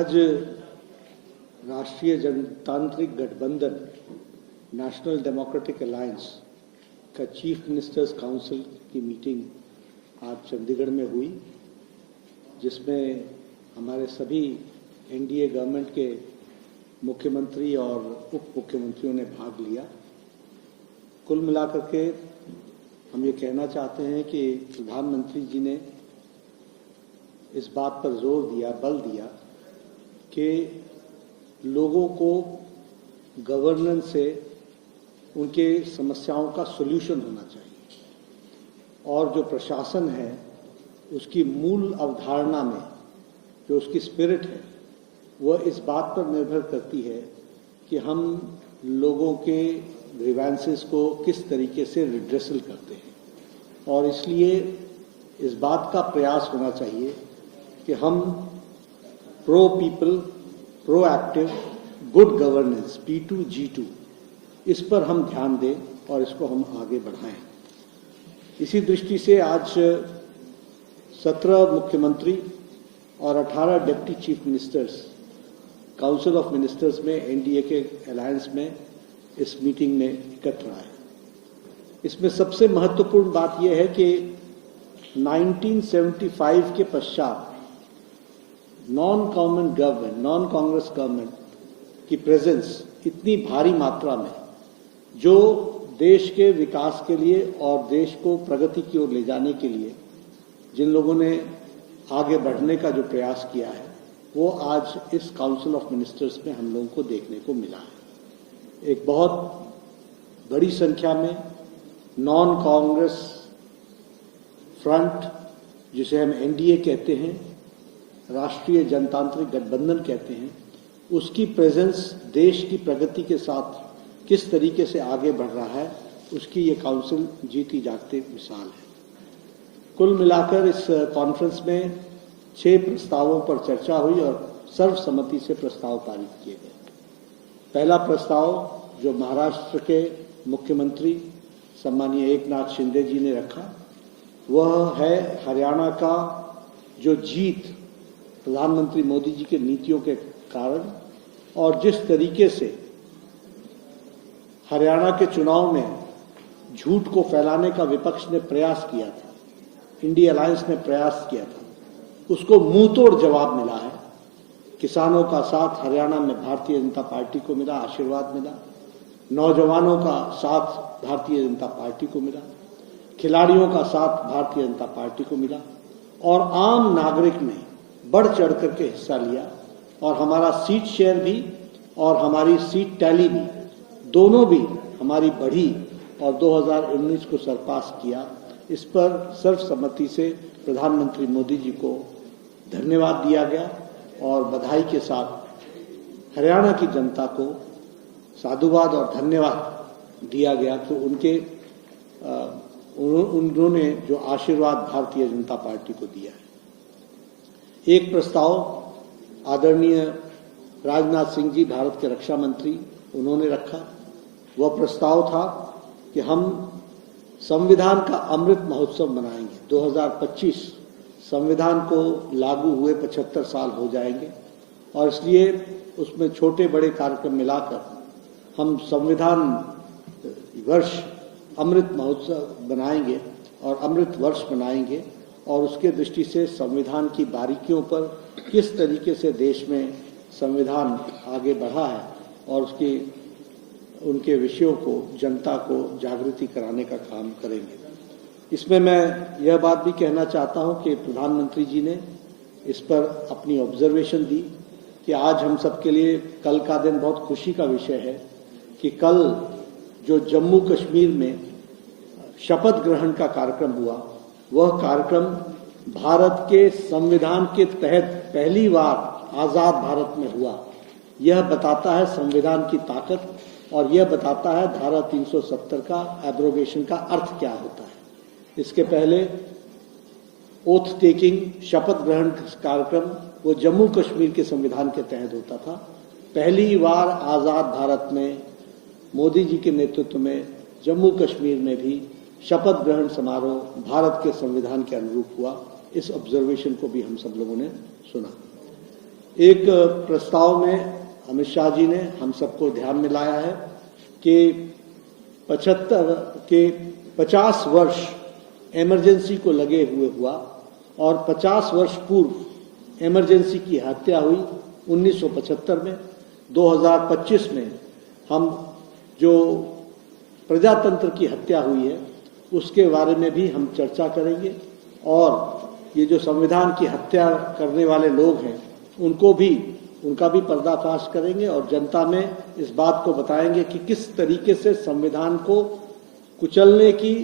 आज राष्ट्रीय जनतांत्रिक गठबंधन नेशनल डेमोक्रेटिक अलायंस का चीफ मिनिस्टर्स काउंसिल की मीटिंग आज चंडीगढ़ में हुई, जिसमें हमारे सभी एनडीए गवर्नमेंट के मुख्यमंत्री और उप मुख्यमंत्रियों ने भाग लिया। कुल मिलाकर के हम ये कहना चाहते हैं कि प्रधानमंत्री जी ने इस बात पर जोर दिया, बल दिया कि लोगों को गवर्नेंस से उनके समस्याओं का सॉल्यूशन होना चाहिए और जो प्रशासन है उसकी मूल अवधारणा में जो उसकी स्पिरिट है वह इस बात पर निर्भर करती है कि हम लोगों के ग्रीवेंसेस को किस तरीके से रिड्रेसल करते हैं। और इसलिए इस बात का प्रयास होना चाहिए कि हम pro people, proactive, good governance P2G2 इस पर हम ध्यान दें और इसको हम आगे बढ़ाएं। इसी दृष्टि से आज 17 मुख्यमंत्री और 18 deputy chief ministers council of ministers में एनडीए के अलायंस में इस मीटिंग में एकत्र आए। इसमें सबसे महत्वपूर्ण बात यह है कि 1975 के पश्चात नॉन कांग्रेस गवर्नमेंट की प्रेजेंस इतनी भारी मात्रा में जो देश के विकास के लिए और देश को प्रगति की ओर ले जाने के लिए जिन लोगों ने आगे बढ़ने का जो प्रयास किया है वो आज इस काउंसिल ऑफ मिनिस्टर्स में हम लोगों को देखने को मिला है। एक बहुत बड़ी संख्या में नॉन कांग्रेस फ्रंट, जिसे हम एनडीए कहते हैं, राष्ट्रीय जनतांत्रिक गठबंधन कहते हैं, उसकी प्रेजेंस देश की प्रगति के साथ किस तरीके से आगे बढ़ रहा है उसकी ये काउंसिल जीती जागती मिसाल है। कुल मिलाकर इस कॉन्फ्रेंस में 6 प्रस्तावों पर चर्चा हुई और सर्वसम्मति से प्रस्ताव पारित किए गए। पहला प्रस्ताव जो महाराष्ट्र के मुख्यमंत्री सम्मानीय एकनाथ शिंदे जी ने रखा वह है हरियाणा का जो जीत प्रधानमंत्री मोदी जी के नीतियों के कारण और जिस तरीके से हरियाणा के चुनाव में झूठ को फैलाने का विपक्ष ने प्रयास किया था, इंडिया अलायंस ने प्रयास किया था, उसको मुंहतोड़ जवाब मिला है। किसानों का साथ हरियाणा में भारतीय जनता पार्टी को मिला, आशीर्वाद मिला। नौजवानों का साथ भारतीय जनता पार्टी को मिला, खिलाड़ियों का साथ भारतीय जनता पार्टी को मिला और आम नागरिक ने बढ़ चढ़ करके हिस्सा लिया और हमारा सीट शेयर भी और हमारी सीट टैली भी दोनों भी हमारी बढ़ी और 2019 को सरपास किया। इस पर सर्वसम्मति से प्रधानमंत्री मोदी जी को धन्यवाद दिया गया और बधाई के साथ हरियाणा की जनता को साधुवाद और धन्यवाद दिया गया कि उन्होंने जो आशीर्वाद भारतीय जनता पार्टी को दिया है। एक प्रस्ताव आदरणीय राजनाथ सिंह जी, भारत के रक्षा मंत्री, उन्होंने रखा। वह प्रस्ताव था कि हम संविधान का अमृत महोत्सव मनाएंगे। 2025 संविधान को लागू हुए 75 साल हो जाएंगे और इसलिए उसमें छोटे बड़े कार्यक्रम मिलाकर हम संविधान वर्ष अमृत महोत्सव बनाएंगे और अमृत वर्ष मनाएंगे और उसके दृष्टि से संविधान की बारीकियों पर किस तरीके से देश में संविधान आगे बढ़ा है और उनके विषयों को जनता को जागृति कराने का काम करेंगे। इसमें मैं यह बात भी कहना चाहता हूं कि प्रधानमंत्री जी ने इस पर अपनी ऑब्जर्वेशन दी कि आज हम सबके लिए कल का दिन बहुत खुशी का विषय है कि कल जो जम्मू कश्मीर में शपथ ग्रहण का कार्यक्रम हुआ वह कार्यक्रम भारत के संविधान के तहत पहली बार आजाद भारत में हुआ। यह बताता है संविधान की ताकत और यह बताता है धारा 370 का एब्रोगेशन का अर्थ क्या होता है। इसके पहले ओथ टेकिंग, शपथ ग्रहण कार्यक्रम वो जम्मू कश्मीर के संविधान के तहत होता था। पहली बार आजाद भारत में मोदी जी के नेतृत्व में जम्मू कश्मीर में भी शपथ ग्रहण समारोह भारत के संविधान के अनुरूप हुआ। इस ऑब्जर्वेशन को भी हम सब लोगों ने सुना। एक प्रस्ताव में अमित शाह जी ने हम सबको ध्यान में लाया है कि 50 वर्ष इमरजेंसी को लगे हुए हुआ और 50 वर्ष पूर्व इमरजेंसी की हत्या हुई 1975 में। 2025 में हम जो प्रजातंत्र की हत्या हुई है उसके बारे में भी हम चर्चा करेंगे और ये जो संविधान की हत्या करने वाले लोग हैं उनका भी पर्दाफाश करेंगे और जनता में इस बात को बताएंगे कि किस तरीके से संविधान को कुचलने की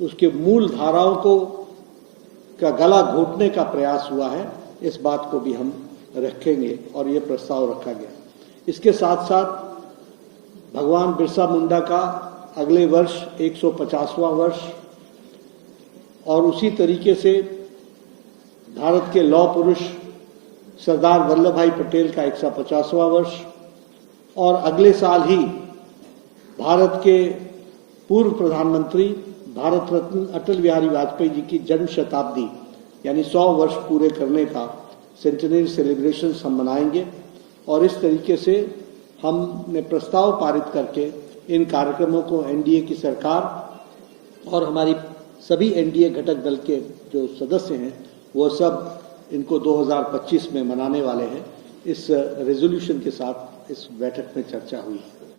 उसके मूल धाराओं का गला घोटने का प्रयास हुआ है। इस बात को भी हम रखेंगे और ये प्रस्ताव रखा गया। इसके साथ साथ भगवान बिरसा मुंडा का अगले वर्ष 150वां वर्ष और उसी तरीके से भारत के लौह पुरुष सरदार वल्लभ भाई पटेल का 150वां वर्ष और अगले साल ही भारत के पूर्व प्रधानमंत्री भारत रत्न अटल बिहारी वाजपेयी जी की जन्म शताब्दी यानी 100 वर्ष पूरे करने का सेंटेनरी सेलिब्रेशन हम मनाएंगे और इस तरीके से हमने प्रस्ताव पारित करके इन कार्यक्रमों को एनडीए की सरकार और हमारी सभी एनडीए घटक दल के जो सदस्य हैं वो सब इनको 2025 में मनाने वाले हैं। इस रेजोल्यूशन के साथ इस बैठक में चर्चा हुई।